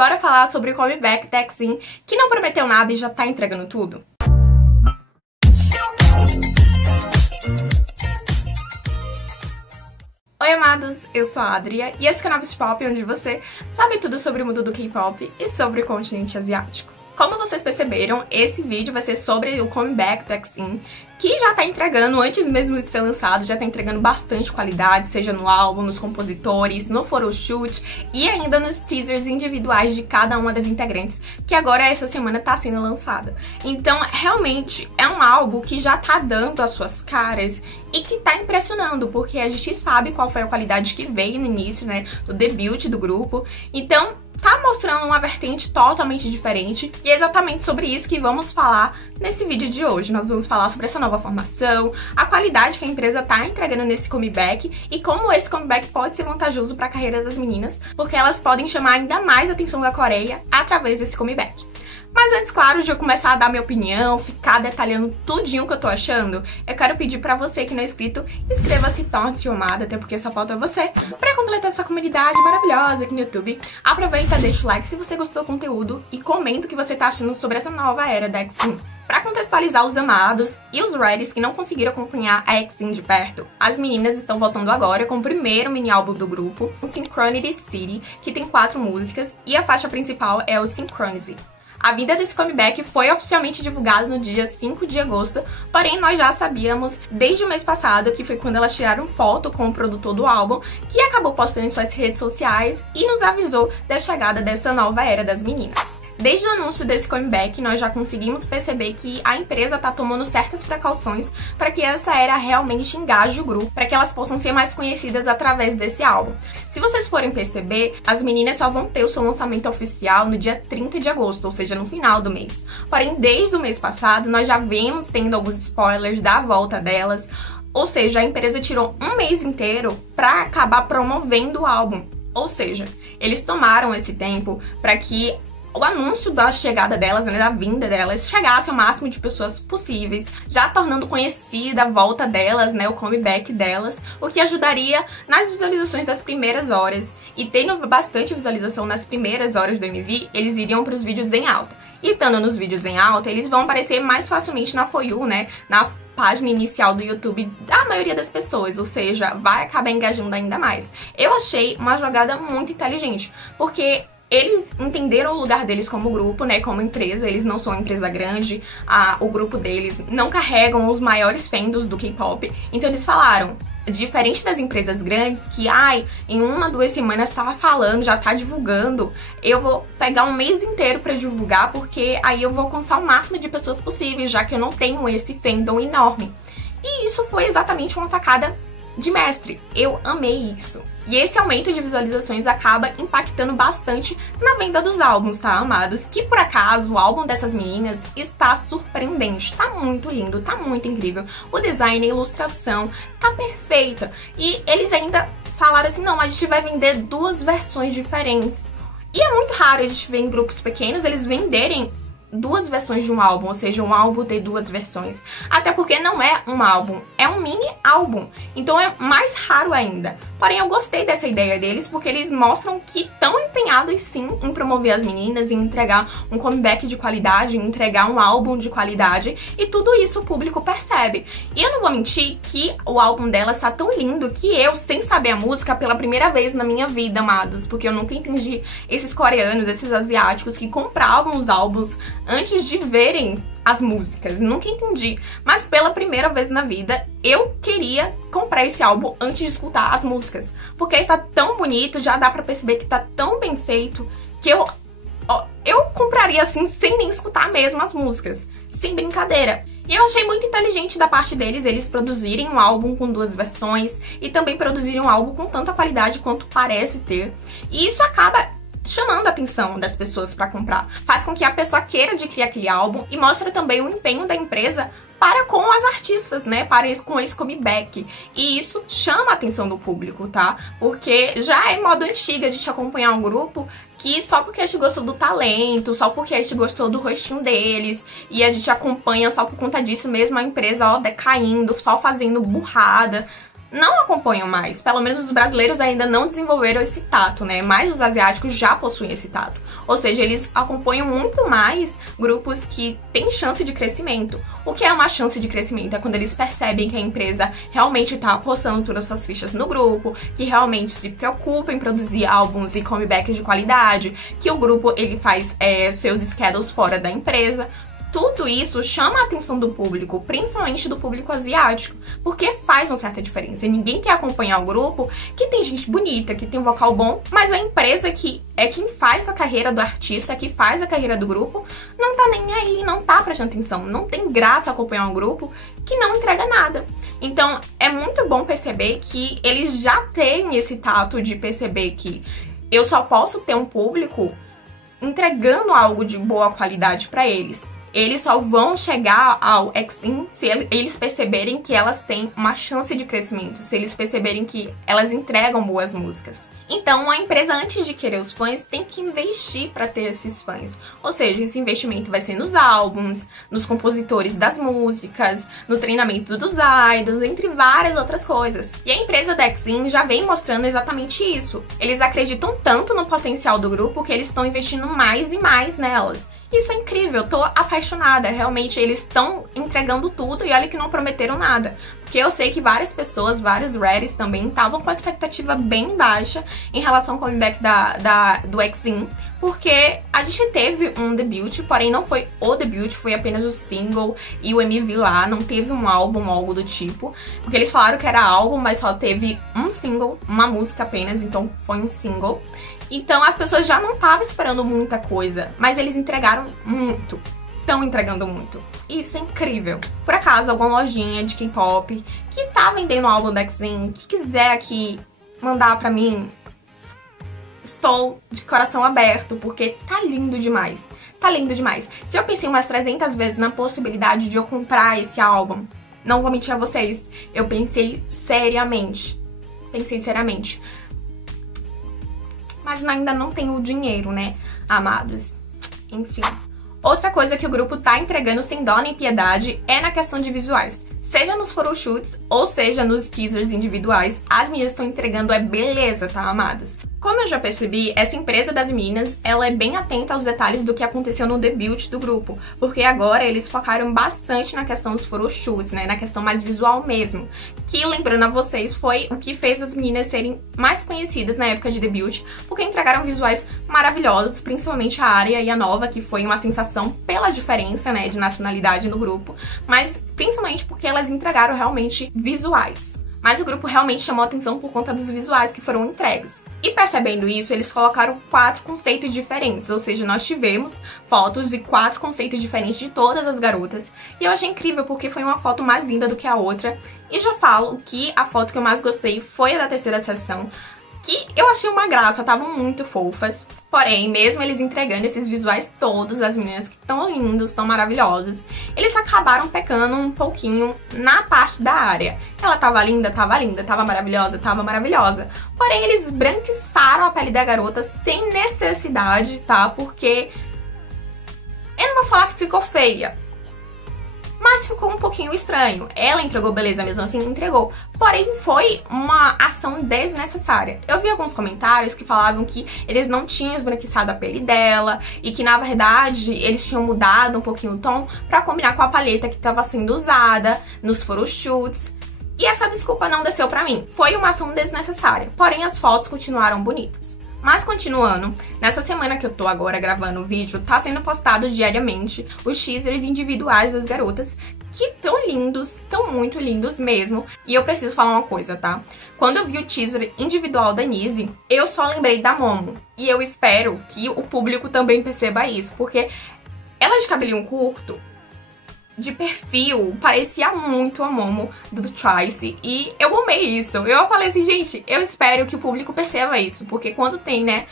bora falar sobre o comeback da EXIN, que não prometeu nada e já tá entregando tudo? Oi amados, eu sou a Adria e esse é o Novos Pop, onde você sabe tudo sobre o mundo do K-pop e sobre o continente asiático. Como vocês perceberam, esse vídeo vai ser sobre o comeback do EXIN, que já tá entregando, antes mesmo de ser lançado, já tá entregando bastante qualidade, seja no álbum, nos compositores, no photoshoot e ainda nos teasers individuais de cada uma das integrantes, que agora essa semana tá sendo lançada. Então, realmente, é um álbum que já tá dando as suas caras e que tá impressionando, porque a gente sabe qual foi a qualidade que veio no início, né, do debut do grupo. Então, tá mostrando uma vertente totalmente diferente e é exatamente sobre isso que vamos falar nesse vídeo de hoje. Nós vamos falar sobre essa nova formação, a qualidade que a empresa tá entregando nesse comeback e como esse comeback pode ser vantajoso para a carreira das meninas, porque elas podem chamar ainda mais a atenção da Coreia através desse comeback. Mas antes, claro, de eu começar a dar minha opinião, ficar detalhando tudinho que eu tô achando, eu quero pedir pra você que não é inscrito, inscreva-se e torne-se amada, até porque só falta você pra completar essa comunidade maravilhosa aqui no YouTube. Aproveita, deixa o like se você gostou do conteúdo e comenta o que você tá achando sobre essa nova era da EXIN. Pra contextualizar os amados e os readies que não conseguiram acompanhar a EXIN de perto, as meninas estão voltando agora com o primeiro mini-álbum do grupo, o Synchronicity City, que tem 4 músicas, e a faixa principal é o Synchronize. A vinda desse comeback foi oficialmente divulgada no dia 5 de agosto, porém nós já sabíamos desde o mês passado, que foi quando elas tiraram foto com o produtor do álbum, que acabou postando em suas redes sociais e nos avisou da chegada dessa nova era das meninas. Desde o anúncio desse comeback, nós já conseguimos perceber que a empresa tá tomando certas precauções para que essa era realmente engaje o grupo, para que elas possam ser mais conhecidas através desse álbum. Se vocês forem perceber, as meninas só vão ter o seu lançamento oficial no dia 30 de agosto, ou seja, no final do mês. Porém, desde o mês passado, nós já vemos tendo alguns spoilers da volta delas, ou seja, a empresa tirou um mês inteiro para acabar promovendo o álbum. Ou seja, eles tomaram esse tempo para que o anúncio da chegada delas, né, da vinda delas, chegasse ao máximo de pessoas possíveis, já tornando conhecida a volta delas, né, o comeback delas, o que ajudaria nas visualizações das primeiras horas. E tendo bastante visualização nas primeiras horas do MV, eles iriam para os vídeos em alta. E estando nos vídeos em alta, eles vão aparecer mais facilmente na For You, né, na página inicial do YouTube da maioria das pessoas, ou seja, vai acabar engajando ainda mais. Eu achei uma jogada muito inteligente, porque eles entenderam o lugar deles como grupo, né, como empresa. Eles não são uma empresa grande, o grupo deles não carregam os maiores fandoms do K-pop, então eles falaram, diferente das empresas grandes, que em 1 ou 2 semanas tava falando, já tá divulgando, eu vou pegar um mês inteiro pra divulgar, porque aí eu vou alcançar o máximo de pessoas possíveis, já que eu não tenho esse fandom enorme. E isso foi exatamente uma tacada de mestre, eu amei isso. E esse aumento de visualizações acaba impactando bastante na venda dos álbuns, tá, amados? Que, por acaso, o álbum dessas meninas está surpreendente. Tá muito lindo, tá muito incrível. O design, a ilustração, tá perfeita. E eles ainda falaram assim, não, a gente vai vender 2 versões diferentes. E é muito raro a gente ver em grupos pequenos eles venderem 2 versões de um álbum, ou seja, um álbum ter 2 versões. Até porque não é um álbum, é um mini álbum. Então é mais raro ainda. Porém, eu gostei dessa ideia deles, porque eles mostram que estão empenhados sim em promover as meninas, em entregar um comeback de qualidade, em entregar um álbum de qualidade, e tudo isso o público percebe. E eu não vou mentir que o álbum delas está tão lindo que eu, sem saber a música, pela primeira vez na minha vida, amados, porque eu nunca entendi esses coreanos, esses asiáticos que compravam os álbuns antes de verem as músicas, nunca entendi. Mas pela primeira vez na vida, eu queria comprar esse álbum antes de escutar as músicas, porque tá tão bonito, já dá pra perceber que tá tão bem feito, que eu compraria assim, sem nem escutar mesmo as músicas, sem brincadeira. E eu achei muito inteligente da parte deles, eles produzirem um álbum com 2 versões, e também produzirem um álbum com tanta qualidade quanto parece ter. E isso acaba chamando a atenção das pessoas para comprar. Faz com que a pessoa queira adquirir aquele álbum e mostra também o empenho da empresa para com as artistas, né? Com esse comeback. E isso chama a atenção do público, tá? Porque já é moda antiga de te acompanhar um grupo que só porque a gente gostou do talento, só porque a gente gostou do rostinho deles, e a gente acompanha só por conta disso mesmo a empresa, ó, decaindo, só fazendo burrada. não acompanham mais. Pelo menos os brasileiros ainda não desenvolveram esse tato, né? Mas os asiáticos já possuem esse tato. Ou seja, eles acompanham muito mais grupos que têm chance de crescimento. O que é uma chance de crescimento? É quando eles percebem que a empresa realmente está apostando todas as suas fichas no grupo, que realmente se preocupa em produzir álbuns e comebacks de qualidade, que o grupo ele faz seus schedules fora da empresa. Tudo isso chama a atenção do público, principalmente do público asiático, porque faz uma certa diferença. Ninguém quer acompanhar o grupo que tem gente bonita, que tem um vocal bom, mas a empresa que é quem faz a carreira do artista, que faz a carreira do grupo, não tá nem aí, não tá prestando atenção. Não tem graça acompanhar um grupo que não entrega nada. Então, é muito bom perceber que eles já têm esse tato de perceber que eu só posso ter um público entregando algo de boa qualidade pra eles. Eles só vão chegar ao X-In se eles perceberem que elas têm uma chance de crescimento, se eles perceberem que elas entregam boas músicas. Então, a empresa, antes de querer os fãs, tem que investir para ter esses fãs. Ou seja, esse investimento vai ser nos álbuns, nos compositores das músicas, no treinamento dos idols, entre várias outras coisas. E a empresa da X-In já vem mostrando exatamente isso. Eles acreditam tanto no potencial do grupo que eles estão investindo mais e mais nelas. Isso é incrível, eu tô apaixonada, realmente eles estão entregando tudo e olha que não prometeram nada. Porque eu sei que várias pessoas, vários Reddies também estavam com a expectativa bem baixa em relação ao comeback do X-In, porque a gente teve um debut, porém não foi o debut, foi apenas o single e o MV lá, não teve um álbum ou algo do tipo, porque eles falaram que era álbum, mas só teve um single, uma música apenas, então foi um single. Então as pessoas já não estavam esperando muita coisa, mas eles entregaram muito. Estão entregando muito. Isso é incrível. Por acaso, alguma lojinha de K-pop que tá vendendo o álbum da X-In, que quiser aqui mandar pra mim, estou de coração aberto, porque tá lindo demais. Tá lindo demais. Se eu pensei umas 300 vezes na possibilidade de eu comprar esse álbum, não vou mentir a vocês, eu pensei seriamente. Pensei seriamente. Mas ainda não tenho o dinheiro, né, amados? Enfim. Outra coisa que o grupo tá entregando sem dó nem piedade é na questão de visuais. Seja nos photoshoots ou seja nos teasers individuais, as meninas estão entregando beleza, tá, amadas? Como eu já percebi, essa empresa das meninas, ela é bem atenta aos detalhes do que aconteceu no debut do grupo, porque agora eles focaram bastante na questão dos photoshoots, né, na questão mais visual mesmo, que, lembrando a vocês, foi o que fez as meninas serem mais conhecidas na época de debut, porque entregaram visuais maravilhosos, principalmente a Arya e a Nova, que foi uma sensação pela diferença, né, de nacionalidade no grupo, mas principalmente porque elas entregaram realmente visuais. Mas o grupo realmente chamou a atenção por conta dos visuais que foram entregues. E percebendo isso, eles colocaram 4 conceitos diferentes, ou seja, nós tivemos fotos de 4 conceitos diferentes de todas as garotas. E eu achei incrível porque foi uma foto mais linda do que a outra. E já falo que a foto que eu mais gostei foi a da terceira sessão, que eu achei uma graça, estavam muito fofas. Porém, mesmo eles entregando esses visuais todos, as meninas que estão lindos, tão maravilhosas, eles acabaram pecando um pouquinho na parte da Arya. Ela tava linda, tava maravilhosa. Porém, eles branquiçaram a pele da garota sem necessidade, tá? Porque eu não vou falar que ficou feia, mas ficou um pouquinho estranho. Ela entregou beleza mesmo assim? Entregou. Porém, foi uma ação desnecessária. Eu vi alguns comentários que falavam que eles não tinham esbranquiçado a pele dela e que, na verdade, eles tinham mudado um pouquinho o tom pra combinar com a paleta que estava sendo usada nos photoshoots. E essa desculpa não desceu pra mim. Foi uma ação desnecessária. Porém, as fotos continuaram bonitas. Mas continuando, nessa semana que eu tô agora gravando o vídeo, tá sendo postado diariamente os teasers individuais das garotas, que tão lindos, tão muito lindos mesmo. E eu preciso falar uma coisa, tá? Quando eu vi o teaser individual da Nise, eu só lembrei da Momo. E eu espero que o público também perceba isso, porque ela de cabelinho curto, de perfil, parecia muito a Momo do Twice, e eu amei isso. Eu falei assim, gente, eu espero que o público perceba isso, porque quando tem, né,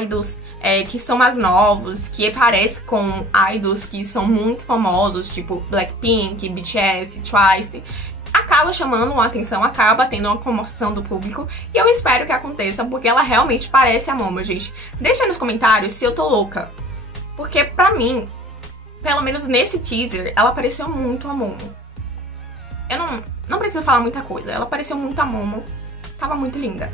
idols que são mais novos, que parecem com idols que são muito famosos, tipo Blackpink, BTS, Twice, acaba chamando uma atenção, acaba tendo uma comoção do público, e eu espero que aconteça, porque ela realmente parece a Momo, gente. Deixa aí nos comentários se eu tô louca, porque pra mim, pelo menos nesse teaser, ela pareceu muito a Momo. não preciso falar muita coisa, ela pareceu muito a Momo, tava muito linda.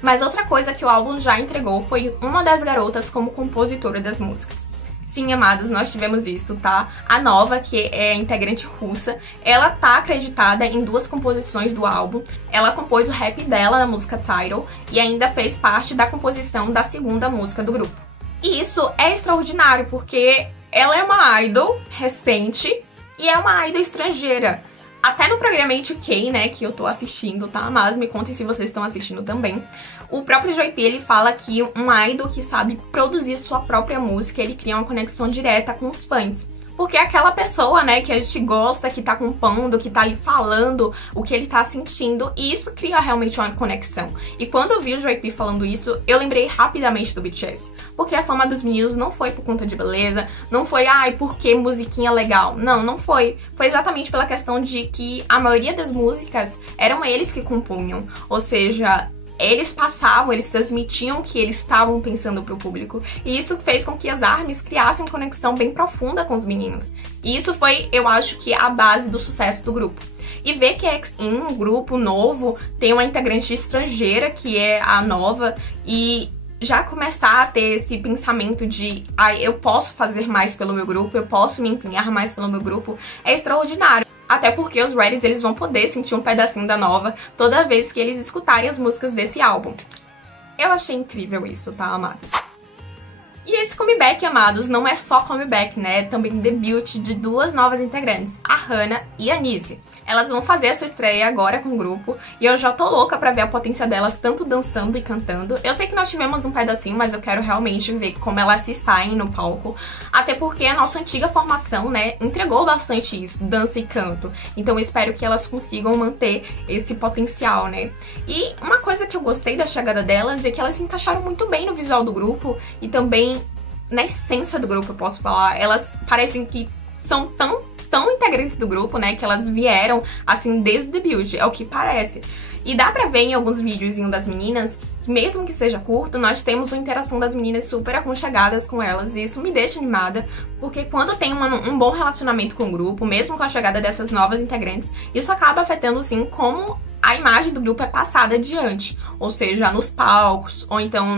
Mas outra coisa que o álbum já entregou foi uma das garotas como compositora das músicas. Sim, amados, nós tivemos isso, tá? A Nova, que é a integrante russa, ela tá acreditada em 2 composições do álbum. Ela compôs o rap dela na música Tidal e ainda fez parte da composição da 2ª música do grupo. E isso é extraordinário, porque ela é uma idol recente e é uma idol estrangeira. Até no programa HK, né, que eu tô assistindo, tá? Mas me contem se vocês estão assistindo também. O próprio JP, ele fala que um idol que sabe produzir sua própria música, ele cria uma conexão direta com os fãs. Porque é aquela pessoa, né, que a gente gosta, que tá compondo, que tá ali falando o que ele tá sentindo, e isso cria realmente uma conexão. E quando eu vi o JP falando isso, eu lembrei rapidamente do BTS. Porque a fama dos meninos não foi por conta de beleza, não foi, ai, porque musiquinha legal. Não, não foi. Foi exatamente pela questão de que a maioria das músicas eram eles que compunham. Ou seja, eles passavam, eles transmitiam o que eles estavam pensando pro público. E isso fez com que as ARMYs criassem uma conexão bem profunda com os meninos. E isso foi, eu acho que, a base do sucesso do grupo. E ver que a X-In, um grupo novo, tem uma integrante estrangeira, que é a Nova, e já começar a ter esse pensamento de eu posso fazer mais pelo meu grupo, eu posso me empenhar mais pelo meu grupo, é extraordinário. Até porque os Reddys, eles vão poder sentir um pedacinho da Nova toda vez que eles escutarem as músicas desse álbum. Eu achei incrível isso, tá, amados? E esse comeback, amados, não é só comeback, né? É também debut de 2 novas integrantes, a Hannah e a Nizi. Elas vão fazer a sua estreia agora com o grupo, e eu já tô louca pra ver a potência delas tanto dançando e cantando. Eu sei que nós tivemos um pedacinho, mas eu quero realmente ver como elas se saem no palco. Até porque a nossa antiga formação, né, entregou bastante isso, dança e canto. Então eu espero que elas consigam manter esse potencial, né? E uma coisa que eu gostei da chegada delas é que elas se encaixaram muito bem no visual do grupo e também na essência do grupo, eu posso falar. Elas parecem que são tão integrantes do grupo, né, que elas vieram, assim, desde o debut, é o que parece. E dá pra ver em alguns videozinhos das meninas, que mesmo que seja curto, nós temos uma interação das meninas super aconchegadas com elas, e isso me deixa animada, porque quando tem um bom relacionamento com o grupo, mesmo com a chegada dessas novas integrantes, isso acaba afetando, sim, como a imagem do grupo é passada adiante, ou seja, nos palcos, ou então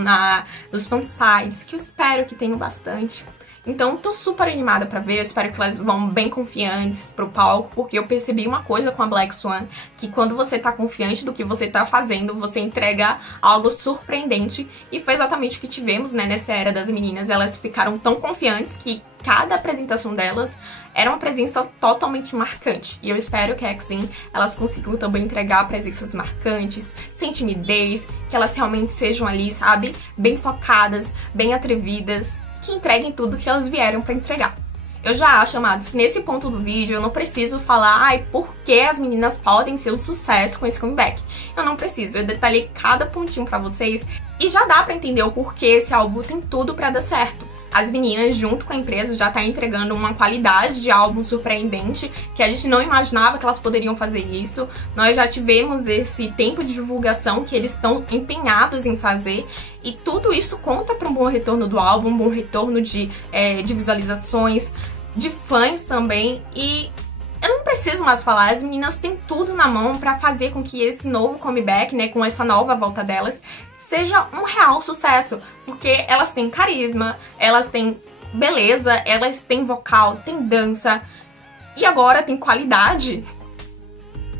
nos fansites, que eu espero que tenham bastante. Então, tô super animada pra ver, eu espero que elas vão bem confiantes pro palco, porque eu percebi uma coisa com a Black Swan, que quando você tá confiante do que você tá fazendo, você entrega algo surpreendente, e foi exatamente o que tivemos, né, nessa era das meninas. Elas ficaram tão confiantes que cada apresentação delas era uma presença totalmente marcante. E eu espero que a X-In, elas consigam também entregar presenças marcantes, sem timidez, que elas realmente sejam ali, sabe, bem focadas, bem atrevidas, que entreguem tudo que elas vieram pra entregar. Eu já acho, amados, que nesse ponto do vídeo eu não preciso falar, por que as meninas podem ser um sucesso com esse comeback. Eu não preciso, eu detalhei cada pontinho pra vocês e já dá pra entender o porquê esse álbum tem tudo pra dar certo. As meninas, junto com a empresa, já tá entregando uma qualidade de álbum surpreendente, que a gente não imaginava que elas poderiam fazer isso. Nós já tivemos esse tempo de divulgação que eles estão empenhados em fazer, e tudo isso conta para um bom retorno do álbum, um bom retorno de visualizações, de fãs também. E eu não preciso mais falar, as meninas têm tudo na mão pra fazer com que esse novo comeback, né, com essa nova volta delas, seja um real sucesso, porque elas têm carisma, elas têm beleza, elas têm vocal, têm dança, e agora tem qualidade.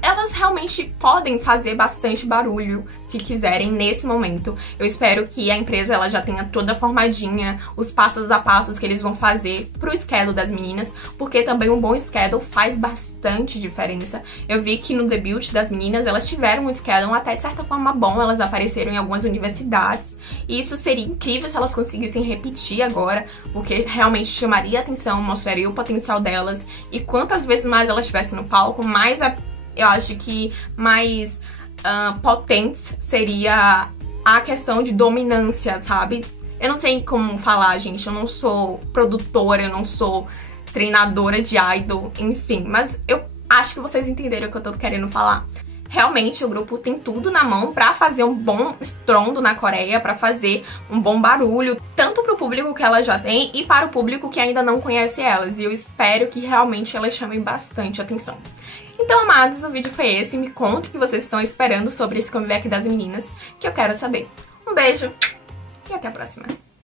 Elas realmente podem fazer bastante barulho, se quiserem, nesse momento. Eu espero que a empresa ela já tenha toda formadinha, os passos a passos que eles vão fazer pro schedule das meninas, porque também um bom schedule faz bastante diferença. Eu vi que no debut das meninas, elas tiveram um schedule até de certa forma bom, elas apareceram em algumas universidades, e isso seria incrível se elas conseguissem repetir agora, porque realmente chamaria atenção, mostraria o potencial delas, e quantas vezes mais elas estivessem no palco, mais eu acho que mais potentes seria a questão de dominância, sabe? Eu não sei como falar, gente, eu não sou produtora, eu não sou treinadora de idol, enfim, mas eu acho que vocês entenderam o que eu tô querendo falar. Realmente o grupo tem tudo na mão pra fazer um bom estrondo na Coreia, pra fazer um bom barulho, tanto pro público que elas já têm e para o público que ainda não conhece elas, e eu espero que realmente elas chamem bastante atenção. Então, amados, o vídeo foi esse. Me conta o que vocês estão esperando sobre esse comeback das meninas, que eu quero saber. Um beijo e até a próxima.